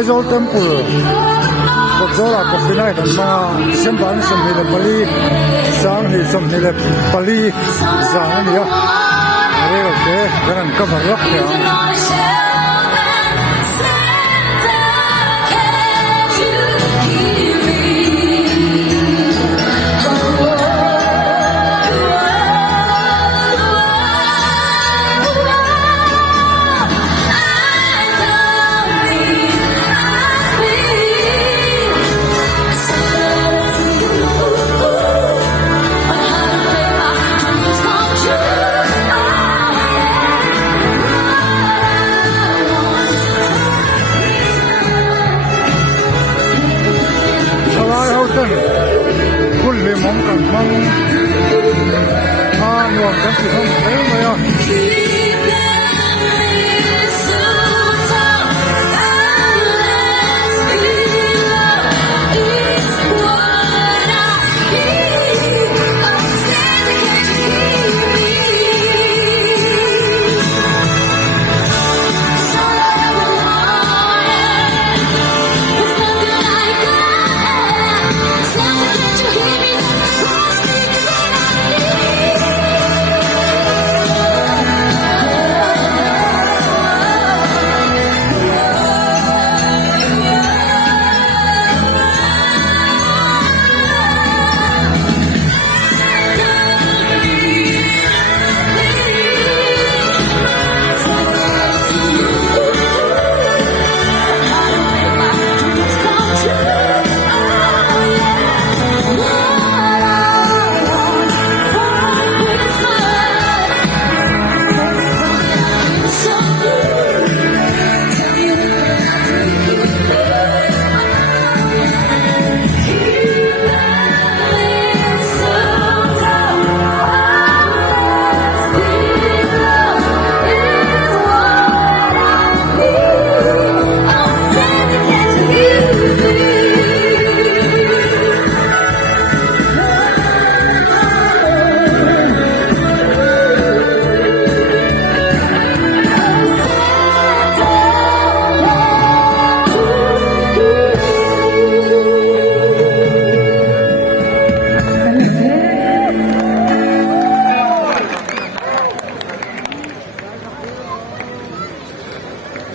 Faisal Temple Kozola Kofinai dan mga sembahan sa nila Pali sang ni sa nila Pali sang niya okay kanan cover rock ya kulli mongkan mang nuang kan si hong thấy mày à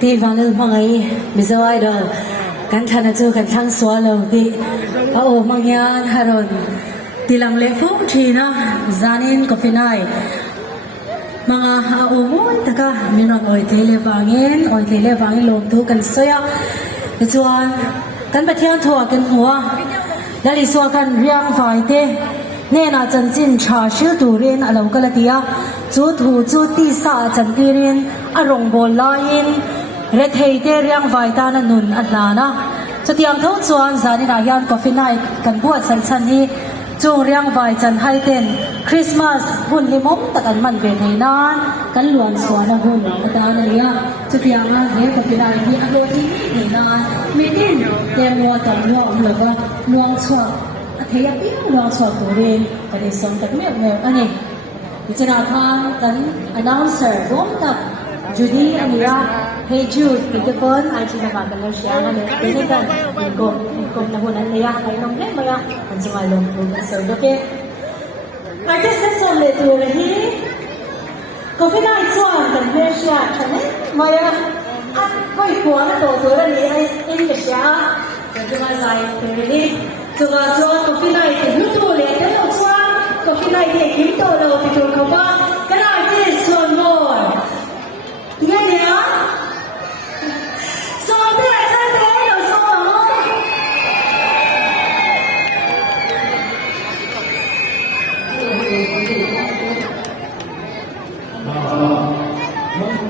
ที่ฟังเรื่องมังไงมิสวายดอกันทันจูกันทั้งสวลที่โอ้มังยานฮารอนที่หลังเล็กฟุกทีนะจานินกาแฟไนมังอาโอ้โหตะกะมีน้องออยเทเลฟังเงินออยเทเลฟังเงินลงทุกันเสียจวนกันไปเที่ยวทัวร์กันหัวแล้วลิสวกันเรียงไฟเตเนี่ยน่าจันจินชาชื่อตูเรียนอะไรกันละทีอ่ะจูดหูจูดตีสาจันตีเรียนอารมณ์โบราณเรทเฮเตเรียงไฟตานันุนอัดนานะจะเตรียมทั้งชวนจานินายันกาแฟไนกันบวชสันชันนี้จูเรียงไฟจันไฮเต็นคริสต์มาสหุ่นลิมงตะกันมันเวทีนานกันหลวนสวนหุ่นตาเนี่ยจะเตรียมงานเฮกาแฟไนที่อโลที่นี่นานไม่ดิ้นเตรียมวัวต่อวัวเหมือนว่าลวงสวดเทียบยิ่งลวงสวดตัวเรียนกันในสวนกันไม่เหมือนอันนี้จะนาทางกัน announcer ร่วมกับจูดี้อันนี้Hey Jude, kita pun aji nak kalau siapa ni, ini kan ikut nak buat ni ya, saya nak ni maya, macam malam tu, so okay. Ada sesuatu tu lagi, kau kena cuan dan Malaysia, kan? Maya, kau ikut tu ni, ini siapa? Cuma saya ni, cuma cuan kau kena ikut tu le, kalau cuan kau kena ikut tu le, betul kau bah, kena ikut cuan more, ya ni ya.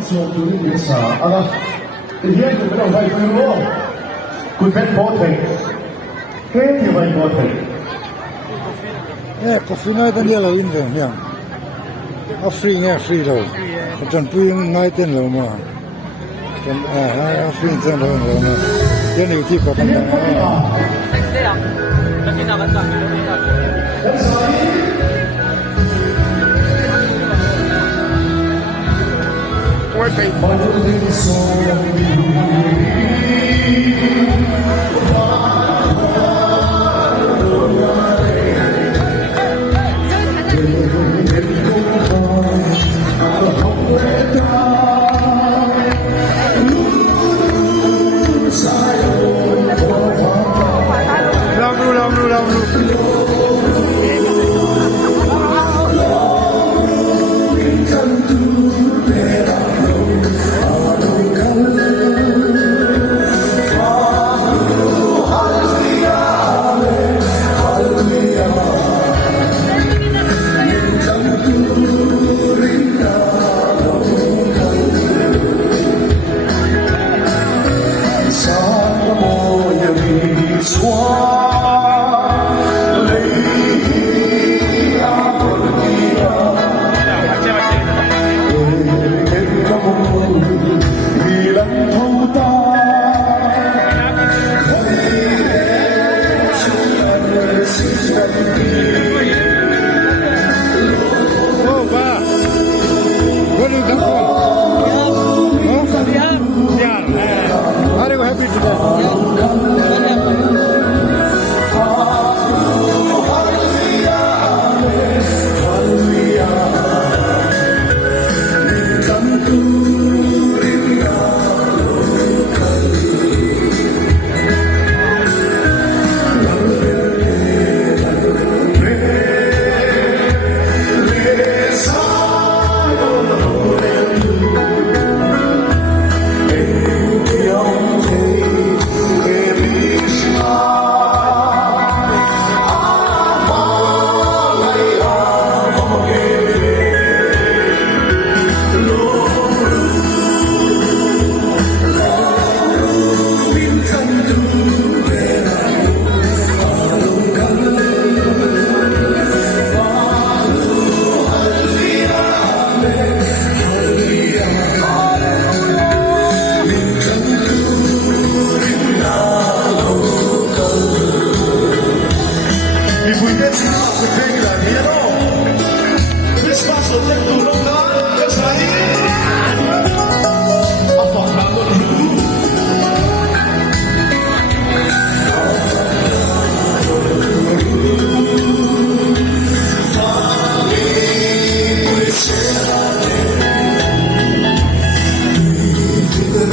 做到啲嘢啥啊？而家佢喺度為佢喎，佢俾我停，跟住為我停。coffee night dan dia lain tu yang free nya free lo dan puing night dan lo ma dan free dan lo ma dia ni ti ko kan Perfect.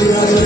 Hallelujah.